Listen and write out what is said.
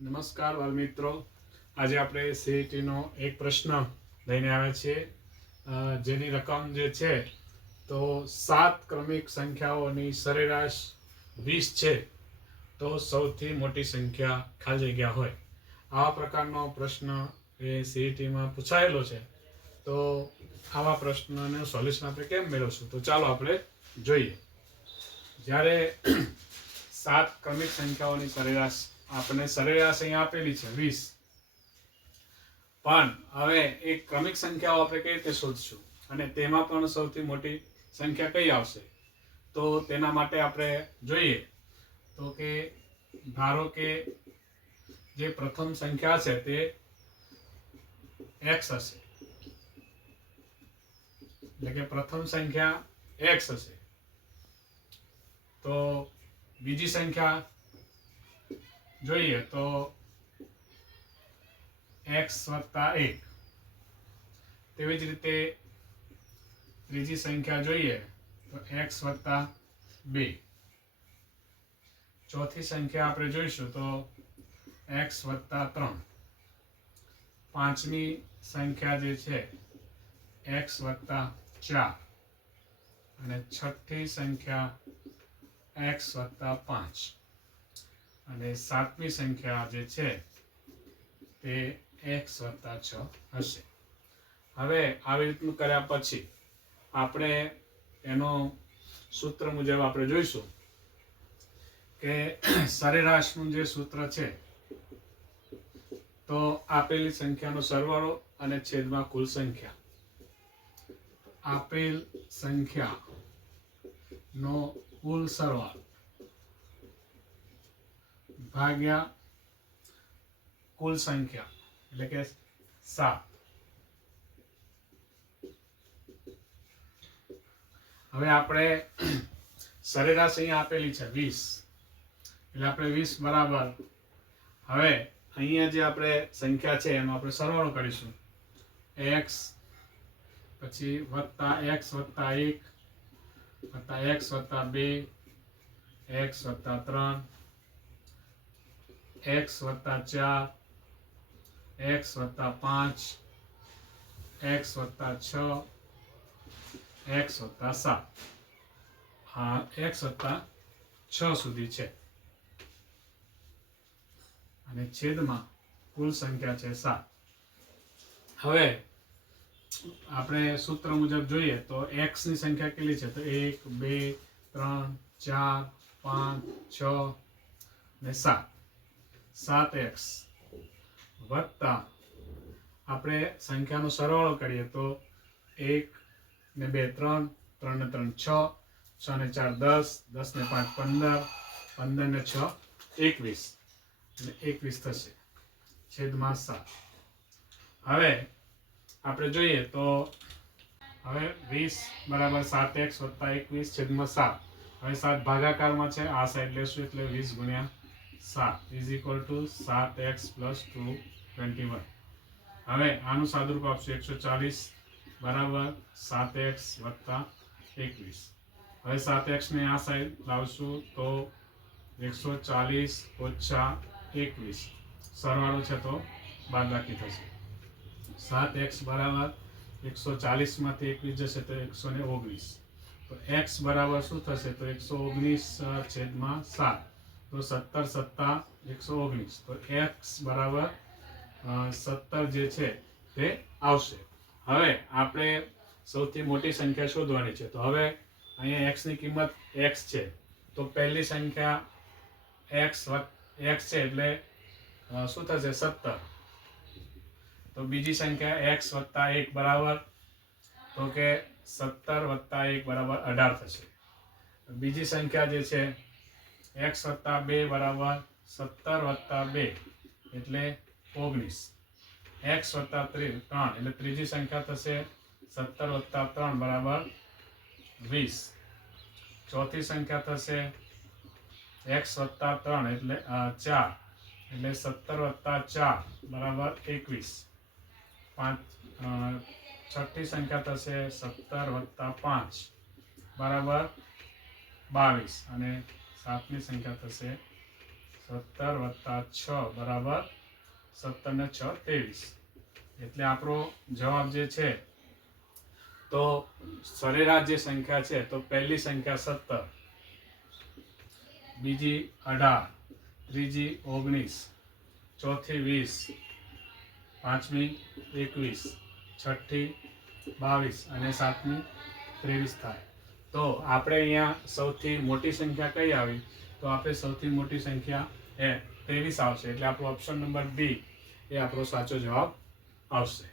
નમસ્કાર બાળ મિત્રો, આજે આપણે સીઈટીનો એક પ્રશ્ન લઈને આવ્યા છીએ, જેની રકમ જે છે તો 7 ક્રમિક સંખ્યાઓની સરેરાશ 20 છે તો સૌથી મોટી સંખ્યા ખાલી જગ્યા હોય. આવા પ્રકારનો પ્રશ્ન એ સીઈટીમાં પૂછાયેલો છે. તો આવા પ્રશ્નનું સોલ્યુશન આપણે કેમ મેળવશું, તો ચાલો આપણે જોઈએ. જ્યારે 7 ક્રમિક સંખ્યાઓની સરેરાશ આપણને સરેરાશ અહીંયા આપેલી છે 20, પણ હવે એક ક્રમિક સંખ્યાઓ આપણે કઈ રીતે શોધશું અને તેમાં પણ સૌથી મોટી સંખ્યા કઈ આવશે, તો તેના માટે આપણે જોઈએ તો કે ધારો કે જે પ્રથમ સંખ્યા છે તે x હશે, એટલે કે પ્રથમ સંખ્યા x હશે. તો બીજી સંખ્યા જોઈએ તો x વત્તા 1. તેવી જ રીતે ત્રીજી સંખ્યા જોઈએ તો x વત્તા 2. ચોથી સંખ્યા આપણે જોઈશું તો x વત્તા 3. પાંચમી સંખ્યા જે છે x વત્તા 4. અને છઠ્ઠી સંખ્યા x વત્તા 5. અને સાતમી સંખ્યા જે છે તે x વત્તા 6 હશે. હવે આવી રીતનું કર્યા પછી આપણે એનો સૂત્ર મુજબ આપણે જોઈશું કે સરેરાશનું જે સૂત્ર છે તો આપેલી સંખ્યાનો સરવાળો અને છેદમાં કુલ સંખ્યા. આપેલ સંખ્યાનો કુલ સરવાળો ભાગ્યા કુલ સંખ્યા, એટલે કે 7. હવે આપણે સરેરાશ અહીંયા આપેલી છે 20, એટલે આપણે 20 બરાબર, હવે અહીંયા જે આપણે સંખ્યા છે એનો આપણે સરવાળો કરીશું. x પછી વત્તા x વત્તા 1 વત્તા x વત્તા 2 x વત્તા 3 x વત્તા 4 x વત્તા 5 x વત્તા 6 x વત્તા 7. હા, x વત્તા 6 સુધી છે અને છેદમાં કુલ સંખ્યા છે 7. હવે આપણે સૂત્ર મુજબ જોઈએ તો x ની સંખ્યા કેટલી છે, તો 1 2 3 4 5 6 અને 7. 7x વત્તા આપણે સંખ્યાનો સરવાળો કરીએ તો 1 ને 2 3, 3 ને 3 6, 6 ને 4 10, 10 ને 5 15, 15 ને 6 21 અને 21 થશે છેદમાં 7. હવે આપણે જોઈએ તો હવે 20 બરાબર 7x વત્તા 21 છેદમાં 7. હવે 7 ભાગાકારમાં છે, આ સાઈડ લેશું એટલે 20 ગુણ્યા 7 is equal to 7x plus 2 21. હવે આનું સાદુરૂપ આપશું 140 બરાબર 7x વત્તા 21. હવે 7x ને આ સાઈડ લાવશું તો 140 ઓછા 21 સરવાળો છે તો બાદબાકી થશે. 7x બરાબર 140 માંથી 21 જશે તો 119. તો x બરાબર શું થશે, તો 119 છેદમાં 7, તો 17 સત્તા 119. તો x બરાબર 17 જે છે તે આવશે. હવે આપણે સૌથી મોટી સંખ્યા શોધવાની છે. તો હવે અહીંયા x ની કિંમત x છે, તો પહેલી સંખ્યા x છે એટલે શું થશે 17. તો બીજી સંખ્યા x વત્તા 1 બરાબર, તો કે 17 વત્તા 1 બરાબર 18 થશે. બીજી સંખ્યા જે છે x વત્તા 2 બરાબર 17 વત્તા 2 એટલે 19. x વત્તા 3 એટલે ત્રીજી સંખ્યા થશે 17 વત્તા 3 બરાબર 20. ચોથી સંખ્યા થશે x વત્તા 3 એટલે 4 એટલે 17 વત્તા 4 બરાબર 21. છઠ્ઠી સંખ્યા થશે 17 વત્તા 5 બરાબર 22 અને સાતમી સંખ્યા થશે 17 + 6 બરાબર 17 ને 6 23. એટલે આપણો જવાબ જે છે તો સરેરાશ જે સંખ્યા છે તો પહેલી સંખ્યા 17, બીજી 18, ત્રીજી 19, ચોથી 20, પાંચમી 21, છઠ્ઠી 22 અને સાતમી 23 થાય. તો આપણે અહીંયા સૌથી મોટી સંખ્યા કઈ આવી? તો આપણે સૌથી મોટી સંખ્યા એ 23 આવશે. એટલે આપણો ઓપ્શન નંબર બી એ આપણો સાચો જવાબ આવશે.